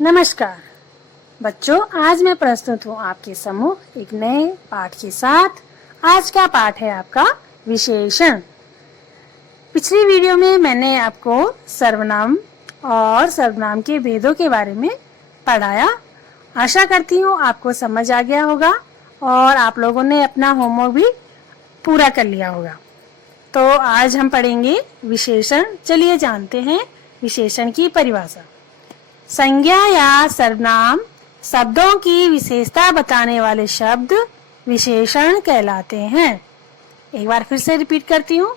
नमस्कार बच्चों, आज मैं प्रस्तुत हूँ आपके सम्मुख एक नए पाठ के साथ। आज का पाठ है आपका विशेषण। पिछली वीडियो में मैंने आपको सर्वनाम और सर्वनाम के भेदों के बारे में पढ़ाया। आशा करती हूँ आपको समझ आ गया होगा और आप लोगों ने अपना होमवर्क भी पूरा कर लिया होगा। तो आज हम पढ़ेंगे विशेषण। चलिए जानते हैं विशेषण की परिभाषा। संज्ञा या सर्वनाम शब्दों की विशेषता बताने वाले शब्द विशेषण कहलाते हैं। एक बार फिर से रिपीट करती हूँ।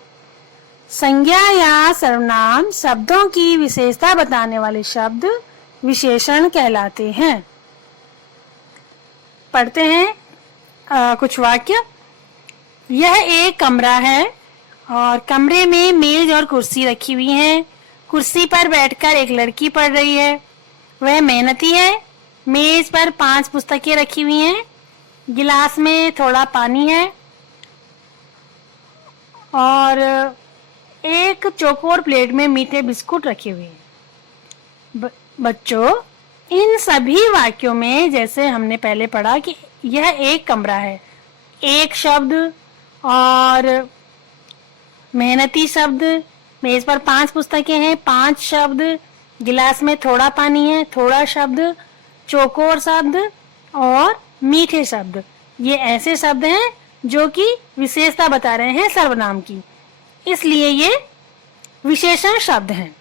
संज्ञा या सर्वनाम शब्दों की विशेषता बताने वाले शब्द विशेषण कहलाते हैं। पढ़ते हैं कुछ वाक्य। यह एक कमरा है और कमरे में मेज और कुर्सी रखी हुई है। कुर्सी पर बैठकर एक लड़की पढ़ रही है। वह मेहनती है। मेज पर 5 पुस्तकें रखी हुई हैं। गिलास में थोड़ा पानी है और एक चौकोर प्लेट में मीठे बिस्कुट रखे हुए हैं। बच्चों, इन सभी वाक्यों में जैसे हमने पहले पढ़ा कि यह एक कमरा है, एक शब्द और मेहनती शब्द, मेज पर 5 पुस्तकें हैं 5 शब्द, गिलास में थोड़ा पानी है थोड़ा शब्द, चौकोर शब्द और मीठे शब्द, ये ऐसे शब्द हैं जो कि विशेषता बता रहे हैं सर्वनाम की, इसलिए ये विशेषण शब्द हैं।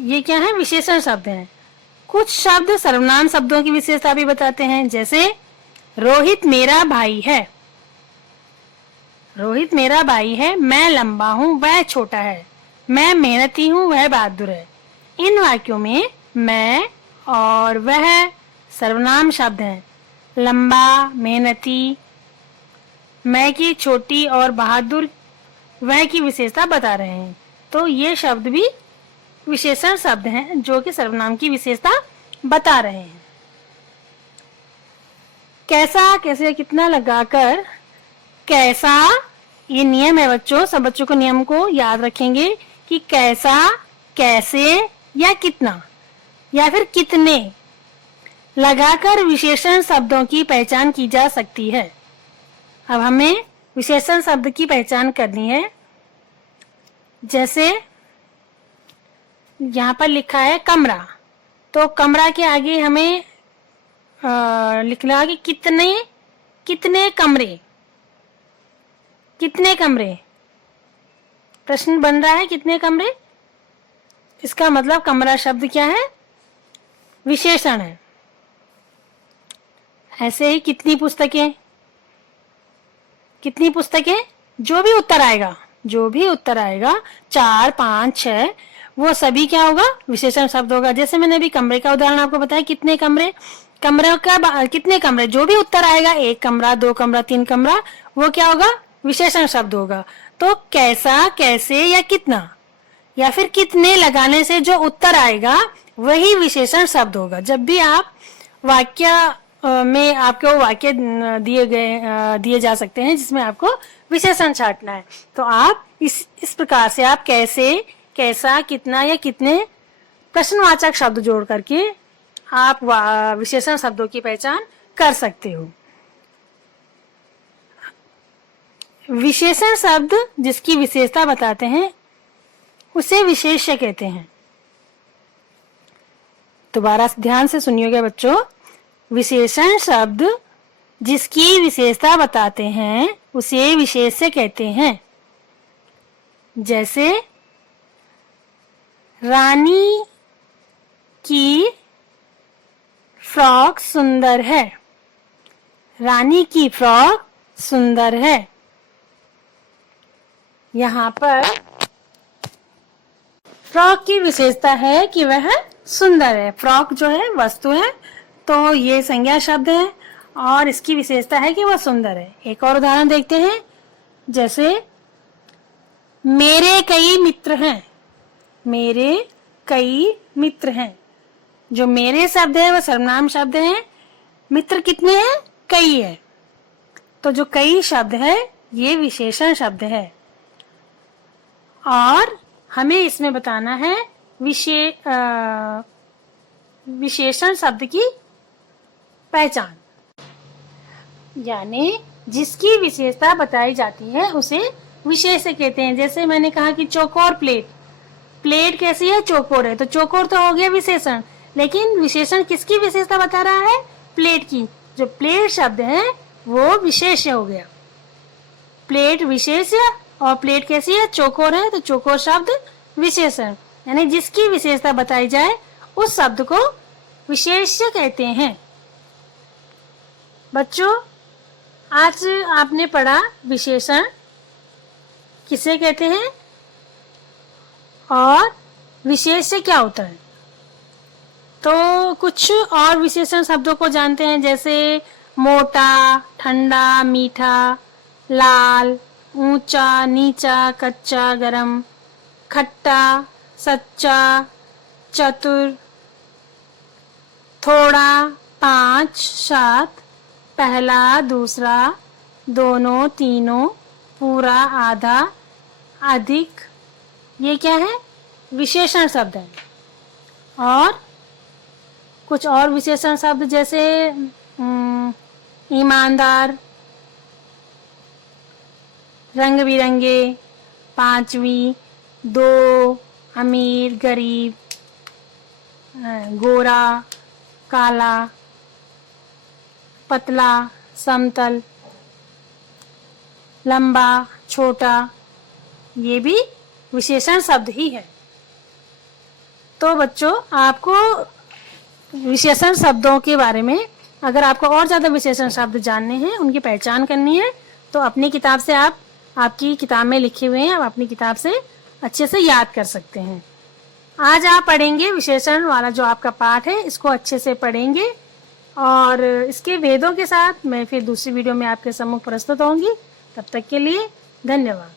ये क्या है? विशेषण शब्द हैं। कुछ शब्द सर्वनाम शब्दों की विशेषता भी बताते हैं, जैसे रोहित मेरा भाई है। रोहित मेरा भाई है। मैं लंबा हूँ, वह छोटा है। मैं मेहनती हूँ, वह बहादुर है। इन वाक्यों में मैं और वह सर्वनाम शब्द हैं। लंबा, मेहनती, मैं की छोटी और बहादुर वह की विशेषता बता रहे हैं। तो ये शब्द भी विशेषण शब्द हैं जो कि सर्वनाम की विशेषता बता रहे हैं। कैसा, कैसे, कितना लगाकर कैसा, ये नियम है बच्चों। सब बच्चों को नियम को याद रखेंगे कि कैसा, कैसे या कितना या फिर कितने लगाकर विशेषण शब्दों की पहचान की जा सकती है। अब हमें विशेषण शब्द की पहचान करनी है। जैसे यहाँ पर लिखा है कमरा, तो कमरा के आगे हमें लिखना है कि कितने कमरे। कितने कमरे प्रश्न बन रहा है, कितने कमरे। इसका मतलब कमरा शब्द क्या है? विशेषण है। ऐसे ही कितनी पुस्तकें, कितनी पुस्तकें, जो भी उत्तर आएगा 4, 5, 6, वो सभी क्या होगा? विशेषण शब्द होगा। जैसे मैंने अभी कमरे का उदाहरण आपको बताया, कितने कमरे, कमरे का कितने कमरे, जो भी उत्तर आएगा 1 कमरा, 2 कमरा, 3 कमरा, वो क्या होगा? विशेषण शब्द होगा। तो कैसा, कैसे या कितना या फिर कितने लगाने से जो उत्तर आएगा वही विशेषण शब्द होगा। जब भी आप वाक्य में आपको वाक्य दिए जा सकते हैं जिसमें आपको विशेषण छांटना है, तो आप इस प्रकार से आप कैसे, कैसा, कितना या कितने प्रश्नवाचक शब्द जोड़ करके आप विशेषण शब्दों की पहचान कर सकते हो। विशेषण शब्द जिसकी विशेषता बताते हैं उसे विशेष्य कहते हैं। दोबारा ध्यान से सुनिएगा बच्चों। विशेषण शब्द जिसकी विशेषता बताते हैं उसे विशेष्य कहते हैं। जैसे रानी की फ्रॉक सुंदर है। रानी की फ्रॉक सुंदर है। यहाँ पर फ्रॉक की विशेषता है कि वह सुंदर है। फ्रॉक जो है वस्तु है, तो ये संज्ञा शब्द है और इसकी विशेषता है कि वह सुंदर है। एक और उदाहरण देखते हैं। जैसे मेरे कई मित्र हैं। मेरे कई मित्र हैं। जो मेरे शब्द है वह सर्वनाम शब्द है। मित्र कितने हैं? कई है। तो जो कई शब्द है ये विशेषण शब्द है और हमें इसमें बताना है विशेषण शब्द की पहचान, यानी जिसकी विशेषता बताई जाती है उसे विशेष्य कहते हैं। जैसे मैंने कहा कि चौकोर प्लेट, प्लेट कैसी है? चौकोर है, तो चौकोर तो हो गया विशेषण, लेकिन विशेषण किसकी विशेषता बता रहा है? प्लेट की। जो प्लेट शब्द है वो विशेष्य हो गया। प्लेट विशेष्य और प्लेट कैसी है? चौकोर है, तो चौकोर शब्द विशेषण, यानी जिसकी विशेषता बताई जाए उस शब्द को विशेष्य कहते हैं। बच्चों, आज आपने पढ़ा विशेषण किसे कहते हैं और विशेष्य क्या होता है। तो कुछ और विशेषण शब्दों को जानते हैं, जैसे मोटा, ठंडा, मीठा, लाल, ऊंचा, नीचा, कच्चा, गरम, खट्टा, सच्चा, चतुर, थोड़ा, 5, 7, पहला, दूसरा, दोनों, तीनों, पूरा, आधा, अधिक, ये क्या है? विशेषण शब्द है। और कुछ और विशेषण शब्द जैसे ईमानदार, रंग बिरंगे, 5वीं, 2, अमीर, गरीब, गोरा, काला, पतला, समतल, लंबा, छोटा, ये भी विशेषण शब्द ही है। तो बच्चों, आपको विशेषण शब्दों के बारे में अगर आपको और ज़्यादा विशेषण शब्द जानने हैं, उनकी पहचान करनी है, तो अपनी किताब से आपकी किताब में लिखे हुए हैं, आप अपनी किताब से अच्छे से याद कर सकते हैं। आज आप पढ़ेंगे विशेषण वाला जो आपका पाठ है, इसको अच्छे से पढ़ेंगे और इसके वेदों के साथ मैं फिर दूसरी वीडियो में आपके सम्मुख प्रस्तुत होंगी। तब तक के लिए धन्यवाद।